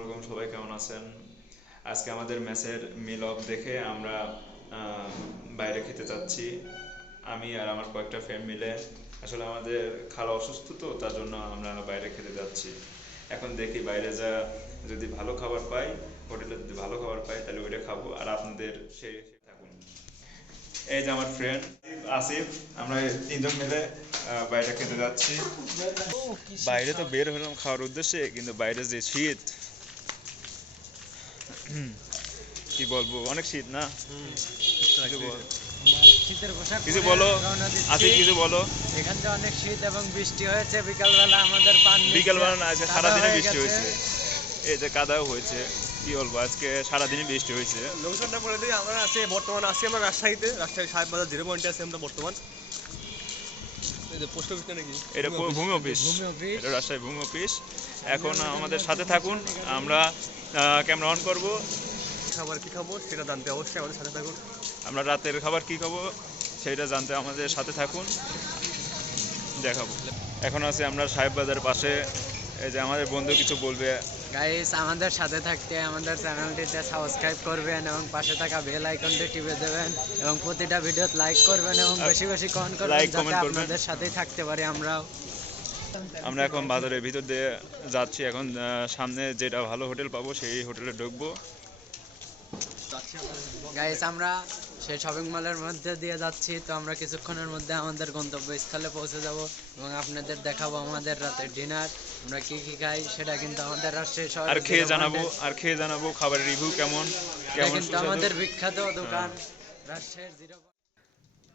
সবাই কেমন আছেন? আজকে আমাদের ম্যাচের মিল অফ দেখে আমরা বাইরে খেতে যাচ্ছি। আমি আর আমার কয়েকটা ফ্রেন্ড মিলে। আসলে আমাদের খালা অসুস্থ, তো তার জন্য আমরা বাইরে খেতে যাচ্ছি। এখন দেখি বাইরে যা যদি ভালো খাবার পাই, হোটেলে যদি ভালো খাবার পাই তাহলে ওইটা খাবো, আর আপনাদের সেই থাকুন। এই যে আমার ফ্রেন্ড আসিফ, আমরা তিনজন মিলে বাইরে খেতে যাচ্ছি। বাইরে তো বের হলাম খাওয়ার উদ্দেশ্যে, কিন্তু বাইরে যে শীত, কি বলবো, অনেক শীত না? শীতের পোশাক কিছু পরে বলো রওনা আছে, দিচ্ছি। কিছু বলো। এখানে অনেক শীত এবং বৃষ্টি হয়েছে, বিকালবেলা আমাদের বিকালবেলা না, আজকে কাদা সারাদিনে হয়ে বৃষ্টি গেছে। হয়েছে। এই যে কাদাও হয়েছে, কি বলবো, আজকে সারাদিনই বৃষ্টি হয়েছে। লোকেশনটা বলে দিই, বর্তমানে আছি আমরা রাজশাহীতে, রাজশাহী সাহেব বাজার 0 পয়েন্টে আছি আমরা বর্তমান। এই যে পোস্ট অফিসটা নাকি এটা ভূমি অফিস, ভূমি অফিস। এটা রাজশাহী ভূমি অফিস। এখন আমাদের সাথে থাকুন, আমরা ক্যামেরা অন করব। খাবার কি খাবো সেটা জানতে অবশ্যই আমাদের সাথে থাকুন। আমরা রাতের খাবার কি খাবো সেটা জানতে আমাদের সাথে থাকুন, দেখাবো। এখন আছে আমরা সাহেব বাজারের পাশে। এই যে আমাদের বন্ধু কিছু বলবে। গাইস, আমাদের সাথে থাকতে আমাদের চ্যানেলটিতে সাবস্ক্রাইব করবেন এবং পাশে থাকা বেল আইকনটি টিপে দেবেন এবং প্রতিটা ভিডিওতে লাইক করবেন এবং বেশি বেশি কমেন্ট করবেন, লাইক যাতে কমেন্ট করবেন। আপনাদের সাথেই থাকতে পারি আমরাও। আমরা এখন বাজারের ভিতর দিয়ে যাচ্ছি। এখন সামনে যেটা ভালো হোটেল পাবো সেই হোটেলে ঢুকবো। গাইস, আমরা সেই শপিং মলের মধ্যে দিয়ে যাচ্ছি, তো আমরা কিছুক্ষণের মধ্যে আমাদের গন্তব্যস্থলে পৌঁছে যাব এবং আপনাদের দেখাবো আমাদের রাতের ডিনার। আমরা কি কি খাই সেটা কিন্তু আমাদের রাজশাহী আর শহরে খেয়ে জানাবো খাবারের রিভিউ কেমন কেমন কিন্তু সুস্বাদু। আমাদের বিখ্যাত দোকান রাজশাহীর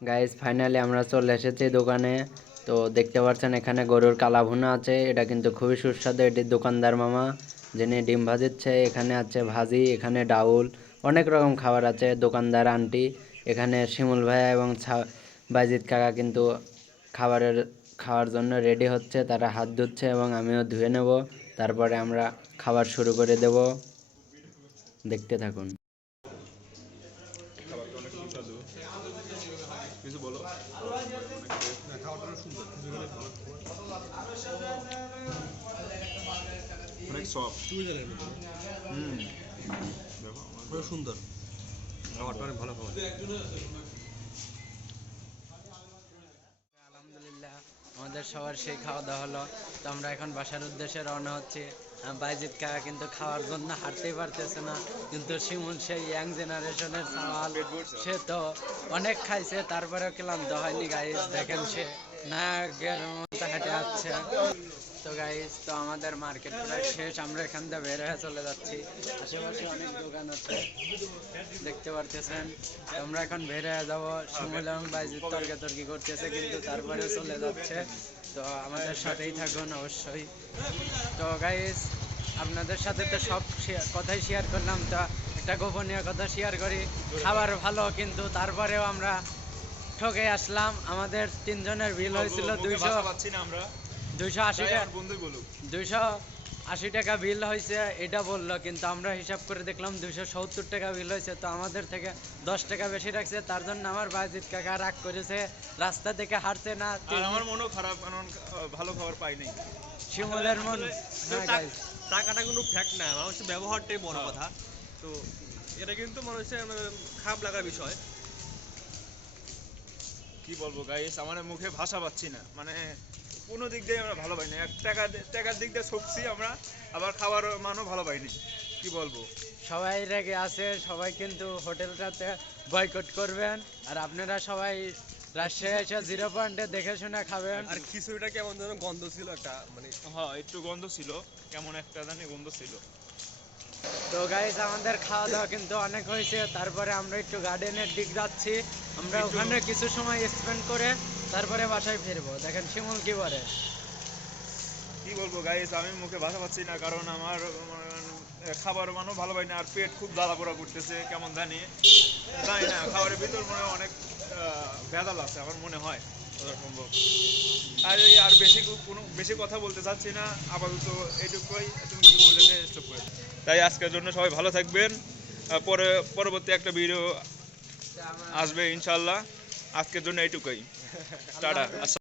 গাইস, ফাইনালি আমরা চলে এসেছি দোকানে। তো দেখতে পাচ্ছেন এখানে গরুর কালা ভুনা আছে, এটা কিন্তু খুবই সুস্বাদু। এটি দোকানদার মামা যিনি ডিম ভাজিচ্ছে। এখানে আছে ভাজি, এখানে ডাউল, অনেক রকম খাবার আছে। দোকানদার আন্টি, এখানে শিমুল ভাইয়া এবং বাইজিৎ কাকা কিন্তু খাওয়ার জন্য রেডি হচ্ছে। তারা হাত ধুচ্ছে এবং আমিও ধুয়ে নেব, তারপরে আমরা খাবার শুরু করে দেব। দেখতে থাকুন। খাবারটা অনেক সুস্বাদু। কিছু বলো। অনেক সফট। খুব সুন্দর খাবারটা, অনেক ভালো খাবার। আলহামদুলিল্লাহ, আমাদের সবার সেই খাওয়া দাওয়া হলো। তো আমরা এখন বাসার উদ্দেশ্যে রওনা হচ্ছি। বাইজিৎ কাকা কিন্তু খাওয়ার জন্য হাঁটতেই পারতেছে না, কিন্তু শিমুল সেই ইয়াং জেনারেশনের সওয়াল, সে তো অনেক খাইছে, তারপরেও ক্লান্ত হয়নি। গাইস দেখেন, সে নায়কের মতো হেঁটে আসছে। তো গাইস, তো আমাদের মার্কেট প্রায় শেষ, আমরা এখান থেকে বের হয়ে চলে যাচ্ছি। আশেপাশে অনেক দোকান আছে, দেখতে পারতেছেন। আমরা এখন বের হয়ে যাবো। শিমুল এবং বাইজিৎ তর্কাতর্কি করতেছে, কিন্তু তারপরে চলে যাচ্ছে। তো আমাদের সাথেই থাকুন অবশ্যই। তো গাইস, আপনাদের সাথে তো সব কথাই শেয়ার করলাম, তো একটা গোপনীয় কথা শেয়ার করি। খাবার ভালো, কিন্তু তারপরেও আমরা ঠকে আসলাম। আমাদের তিনজনের বিল হয়েছিল 280 টাকা বিল হয়েছে, এটা বললো, কিন্তু আমরা হিসাব করে দেখলাম 270 টাকা বিল হয়েছে। তো আমাদের থেকে 10 টাকা বেশি রাখছে, তার জন্য আমার বাইজিৎ কাকা রাগ করেছে, রাস্তা থেকে হাঁটছে না। আর আমার মনও খারাপ, কারণ ভালো খাবার পাইনি। শিমুলের মন। টাকাটা কিন্তু ফ্যাক্ট না, মানুষের ব্যবহারটাই বড় কথা। তো এটা কিন্তু মানুষের খারাপ লাগার বিষয়। কি বলবো গাইস, আমার মুখে ভাষা পাচ্ছি না, মানে কোনো দিক দিয়ে আমরা ভালো পাইনি। টাকার দিক দিয়ে ঠকছি আমরা, আবার খাবার মানও ভালো পাইনি। কি বলবো, সবাই রেগে আছে, সবাই কিন্তু হোটেলটাতে বয়কট করবেন। আর আপনারা সবাই রাজশাহী এসে 0 পয়েন্টে দেখে শুনে খাবেন। আর খিচুড়িটা কেমন যেন গন্ধ ছিল একটা, মানে হ্যাঁ একটু গন্ধ ছিল, কেমন একটা জানি গন্ধ ছিল। তো গাইস, আমাদের খাওয়া দাওয়া কিন্তু অনেক হয়েছে। তারপরে আমরা একটু গার্ডেনের দিক যাচ্ছি। আমরা ওখানে কিছু সময় স্পেন্ড করে তারপরে বাসায় ফিরবো। দেখেন শিমুল কি বলে। কি বলবো গাইস, আমি মুখে ভাষা পাচ্ছি না, কারণ আমার খাবার মানও ভালো পাই না, আর পেট খুব জ্বালা পোড়া করতেছে কেমন জানি না। খাবারের ভিতর মনে হয় অনেক ভেজাল আছে, আমার মনে হয় সম্ভব। আর বেশি কথা বলতে চাচ্ছি না, আপাতত এইটুকুই। তুমি কিছু বললে স্টপ করে। তাই আজকের জন্য সবাই ভালো থাকবেন। পরবর্তী একটা ভিডিও আসবে ইনশাল্লাহ। আজকের জন্য এইটুকুই। টাটা।